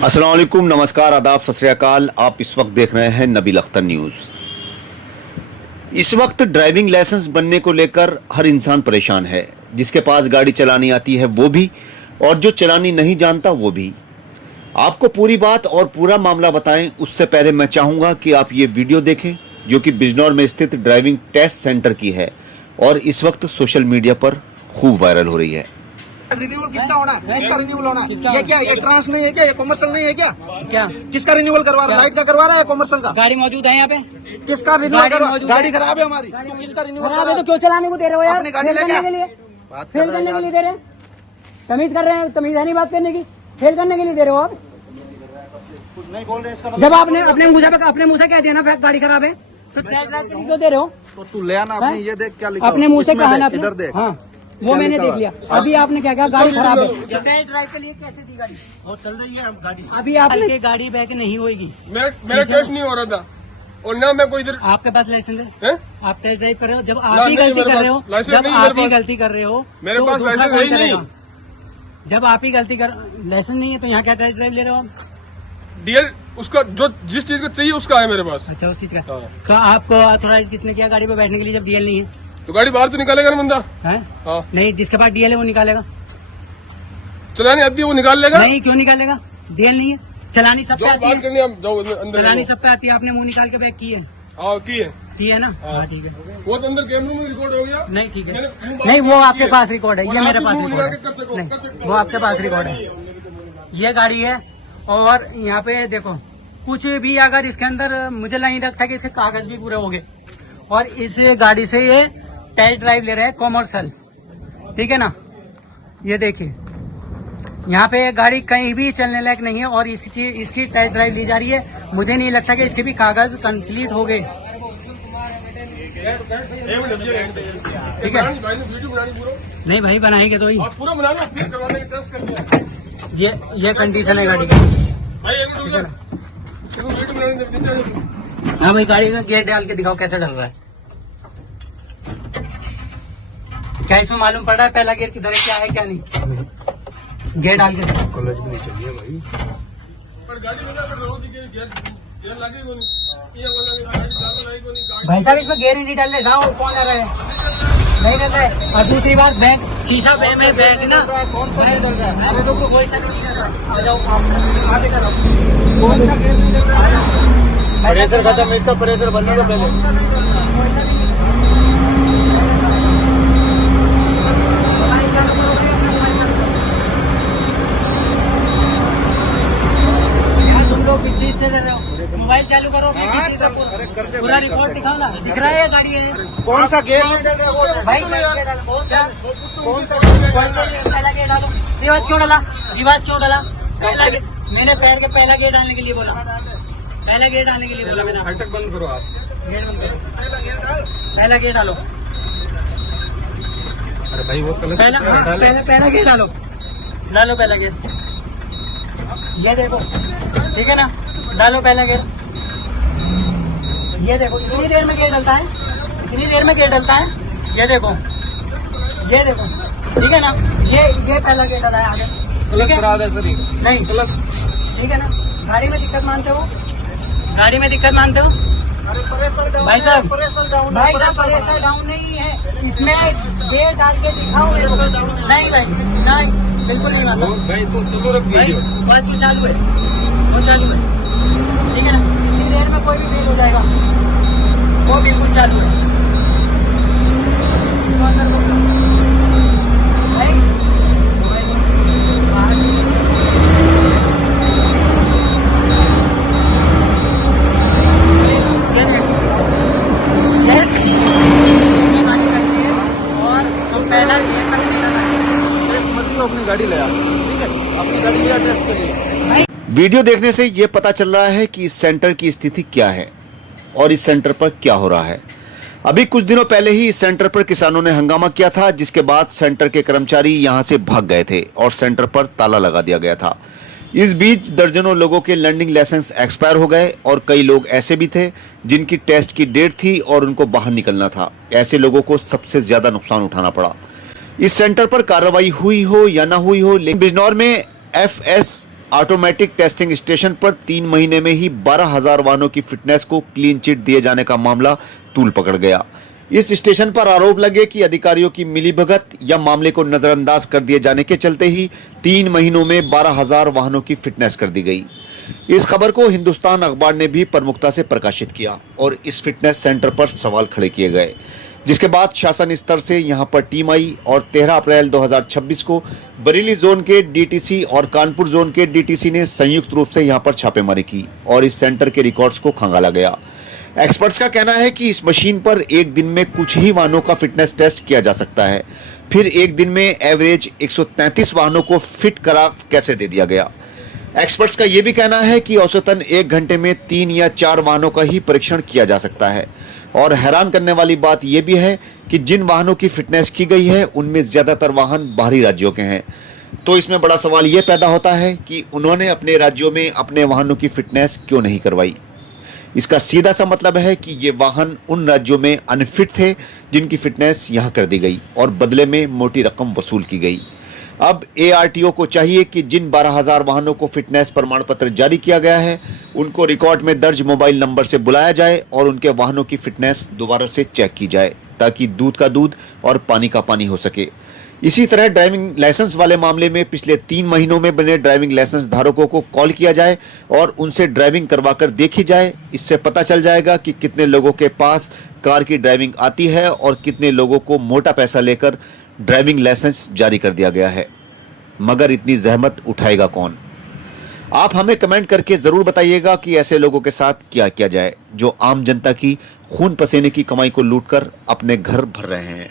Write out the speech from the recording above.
अस्सलाम वालेकुम, नमस्कार, आदाब, सत श्री अकाल। आप इस वक्त देख रहे हैं नबील अख्तर न्यूज़। इस वक्त ड्राइविंग लाइसेंस बनने को लेकर हर इंसान परेशान है। जिसके पास गाड़ी चलानी आती है वो भी, और जो चलानी नहीं जानता वो भी। आपको पूरी बात और पूरा मामला बताएं उससे पहले मैं चाहूँगा कि आप ये वीडियो देखें जो कि बिजनौर में स्थित ड्राइविंग टेस्ट सेंटर की है और इस वक्त सोशल मीडिया पर खूब वायरल हो रही है। रिन्यूअल किसका होना है? किसका रिन्यूअल होना है? ये क्या, ये ट्रांस नहीं है क्या? ये कॉमर्शियल नहीं है क्या? क्या किसका रिन्यूअल करवा रहा है? लाइट का करवा रहा है या कॉमर्शियल का? गाड़ी मौजूद है यहाँ पे? किसका रिन्यूअल करवा? मौजूद गाड़ी है। खराब है हमारी, तो किसका रिन्यूअल खराब करवा है तो क्यों चलाने को दे रहे हो यार? अपनी गाड़ी फेल लेके करने के लिए, बात फेल करने के लिए दे रहे हैं। तमीज कर रहे हैं, तमीज है नहीं बात करने की, फेल करने के लिए दे रहे हो आप। नहीं बोल रहे इसका जब आपने अपने मुंह से कह दिया ना गाड़ी खराब है तो टेस्ट ड्राइव के लिए क्यों दे रहे हो? तो तू ले आना अपनी, ये देख क्या लिखा अपने मुंह से कहा ना आपने? इधर देख। हाँ, वो मैंने देख लिया। अभी आपने क्या कहा? गाड़ी खराब है। टेस्ट ड्राइव के लिए कैसे दी गाड़ी? वो चल रही है गाड़ी। अभी आपके गाड़ी बैक नहीं होगी। मेरा टेस्ट नहीं हो रहा था और ना मैं कोई इधर आपके पास लाइसेंस है? है? आप टेस्ट ड्राइव कर रहे हो, जब ना, आप ही नहीं, गलती मेरे कर रहे हो, पास लाइसेंस जब नहीं, आप मेरे ही पास। गलती कर रहे हो मेरे तो पास दूसरा लाइसेंस कौन है ही नहीं। करेगा? जब आप ही गलती कर, लाइसेंस नहीं है तो यहाँ क्या टेस्ट ड्राइव ले रहे हो आप? डीएल उसका जो जिस चीज का चाहिए उसका है मेरे पास। अच्छा, उस चीज का। तो आपको ऑथोराइज किसने किया गाड़ी पे बैठने के लिए जब डीएल नहीं है? तो गाड़ी बाहर तो निकालेगा ना बंदा। हैं? हाँ, नहीं, जिसके पास डीएल है वो निकालेगा। चलाने आती है वो निकाल लेगा। नहीं, क्यों निकालेगा? डीएल नहीं है, चलानी सब पे जो आती बात है, करनी है आप जाओ अंदर। चलानी सब पे आती है। आपने मुंह निकाल के बैक की है? हाँ की है। ना? हाँ, ठीक है। वो तो अंदर कैमरे में रिकॉर्ड हो गया। नहीं, ठीक है। मैंने मुंह बाहर नहीं, वो की आपके है। पास रिकॉर्ड है, और ये आप मेरे भी पास मुंह रिकॉर्ड निकाल के कर है। सको, नहीं, कर सकते वो हो। आपके पास रिकॉर्ड है। ये गाड़ी है और यहाँ पे देखो, कुछ भी अगर इसके अंदर मुझे नहीं लगता कि इसके कागज भी पूरे हो गए। और इस गाड़ी से ये टेस्ट ड्राइव ले रहे हैं कॉमर्शियल, ठीक है ना? ये देखिए, यहाँ पे गाड़ी कहीं भी चलने लायक नहीं है और इसकी टेस्ट ड्राइव ली जा रही है। मुझे नहीं लगता कि इसके भी कागज कंप्लीट हो गए, ठीक है? भाई ने वीडियो बनानी पूरा। नहीं भाई, बनाएंगे तो ही। आप पूरा बना लो फिर करवाने की टेस्ट कर लिया। ये कंडीशन है गाड़ी की। भाई एक मिनट रुक जा। तुम वीडियो बनाने दे। हाँ भाई, गाड़ी का गेट डाल के दिखाओ कैसे डल रहा है। क्या इसमें मालूम पड़ रहा है पहला गेट किधर है, क्या है क्या नहीं? गेट डाल के कॉलेज भी नहीं चलिए भाई। पर गाड़ी लगा पर रोज ही गेर लगे को नहीं। ये बोला कि गाड़ी ज्यादा लगी को नहीं। गाड़ी भाई साहब, इसमें गेयर ही नहीं डाल रहे। डाउन कौन कर रहा है? नहीं डल रहा है। और दूसरी बात, बैंक शीशा बैंक में बैंक ना, कौन सा नहीं डल रहा है? अरे रुको, कोई सा नहीं डल रहा है। आ जाओ आप आगे करो। कौन सा गेयर नहीं डल रहा है? प्रेशर खत्म, इसका प्रेशर बनने का पहले। यार तुम लोग किस चीज से डर रहे हो? मोबाइल चालू करो, किस चीज का पूरा रिकॉर्ड दिखाओ ना। दिख रहा है गाड़ी है? कौन सा गेयर नहीं डल रहा है? भाई कौन सा पहला गेट डालो। रिवाज क्यों डाला? रिवाज क्यों डाला? मैंने पैर के पहला गेट डालने के लिए बोला। पहला गेट डालने के लिए बोला मैंने। फाटक बंद करो आप। गेट बंद करो, पहला गेट डालो। अरे भाई वो कलर पहला गेट डालो। डालो पहला गेट। ये देखो, ठीक है ना? डालो पहला गेट। ये देखो, इतनी देर में गेट डलता है, इतनी देर में गेट डलता है। ये देखो, ये देखो, ठीक है ना? ये पहला गेट डाला है आगे, ठीक है? नहीं, ठीक है ना? गाड़ी में दिक्कत मानते हो? गाड़ी में दिक्कत मानते हो? भाई साहब, प्रेशर डाउन भाई साहब, प्रेशर डाउन नहीं है इसमें। गेट डाल के दिखाओ मेरे को। नहीं भाई, नहीं, बिल्कुल नहीं मानता भाई तो चलो रख भाई। लीजिए। बात जो चालू है वो चालू है, ठीक है ना? इतनी देर में कोई भी फेल हो जाएगा, वो बिल्कुल चालू है। भाई, और हम पहला अपनी गाड़ी ले आ, ठीक है? अपनी गाड़ी ले आ टेस्ट के लिए। वीडियो देखने से ये पता चल रहा है कि इस सेंटर की स्थिति क्या है और इस सेंटर पर क्या हो रहा है। अभी कुछ दिनों पहले ही इस सेंटर पर किसानों ने हंगामा किया था, जिसके बाद सेंटर के कर्मचारी यहां से भाग गए थे और सेंटर पर ताला लगा दिया गया था। इस बीच दर्जनों लोगों के लर्निंग लाइसेंस एक्सपायर हो गए और कई लोग ऐसे भी थे जिनकी टेस्ट की डेट थी और उनको बाहर निकलना था। ऐसे लोगों को सबसे ज्यादा नुकसान उठाना पड़ा। इस सेंटर पर कार्रवाई हुई हो या ना हुई हो, लेकिन बिजनौर में FS ऑटोमेटिक टेस्टिंग स्टेशन पर 3 महीने में ही 12,000 वाहनों की फिटनेस को क्लीन चिट दिए जाने का मामला तूल पकड़ गया। इस स्टेशन पर आरोप लगे कि अधिकारियों की मिलीभगत या मामले को नजरअंदाज कर दिए जाने के चलते ही 3 महीनों में 12,000 वाहनों की फिटनेस कर दी गई। इस खबर को हिंदुस्तान अखबार ने भी प्रमुखता से प्रकाशित किया और इस फिटनेस सेंटर पर सवाल खड़े किए गए, जिसके बाद शासन स्तर से यहां पर टीम आई और 13 अप्रैल 2026 को बरेली जोन के डीटीसी और कानपुर जोन के डीटीसी ने संयुक्त रूप से यहां पर छापेमारी की और इस सेंटर के रिकॉर्ड्स को खंगाला गया। एक्सपर्ट्स का कहना है कि इस मशीन पर एक दिन में कुछ ही वाहनों का फिटनेस टेस्ट किया जा सकता है, फिर एक दिन में एवरेज 133 वाहनों को फिट करा कैसे दे दिया गया। एक्सपर्ट्स का यह भी कहना है कि औसतन 1 घंटे में 3 या 4 वाहनों का ही परीक्षण किया जा सकता है और हैरान करने वाली बात यह भी है कि जिन वाहनों की फिटनेस की गई है उनमें ज्यादातर वाहन बाहरी राज्यों के हैं। तो इसमें बड़ा सवाल यह पैदा होता है कि उन्होंने अपने राज्यों में अपने वाहनों की फिटनेस क्यों नहीं करवाई। इसका सीधा सा मतलब है कि ये वाहन उन राज्यों में अनफिट थे जिनकी फिटनेस यहां कर दी गई और बदले में मोटी रकम वसूल की गई। अब एआरटीओ को चाहिए कि जिन 12,000 वाहनों को फिटनेस प्रमाण पत्र जारी किया गया है उनको रिकॉर्ड में दर्ज मोबाइल नंबर से बुलाया जाए और उनके वाहनों की फिटनेस दोबारा से चेक की जाए ताकि दूध का दूध और पानी का पानी हो सके। इसी तरह ड्राइविंग लाइसेंस वाले मामले में पिछले 3 महीनों में बने ड्राइविंग लाइसेंस धारकों को कॉल किया जाए और उनसे ड्राइविंग करवाकर देखी जाए। इससे पता चल जाएगा कि कितने लोगों के पास कार की ड्राइविंग आती है और कितने लोगों को मोटा पैसा लेकर ड्राइविंग लाइसेंस जारी कर दिया गया है। मगर इतनी जहमत उठाएगा कौन? आप हमें कमेंट करके जरूर बताइएगा कि ऐसे लोगों के साथ क्या किया जाए जो आम जनता की खून पसीने की कमाई को लूटकर अपने घर भर रहे हैं।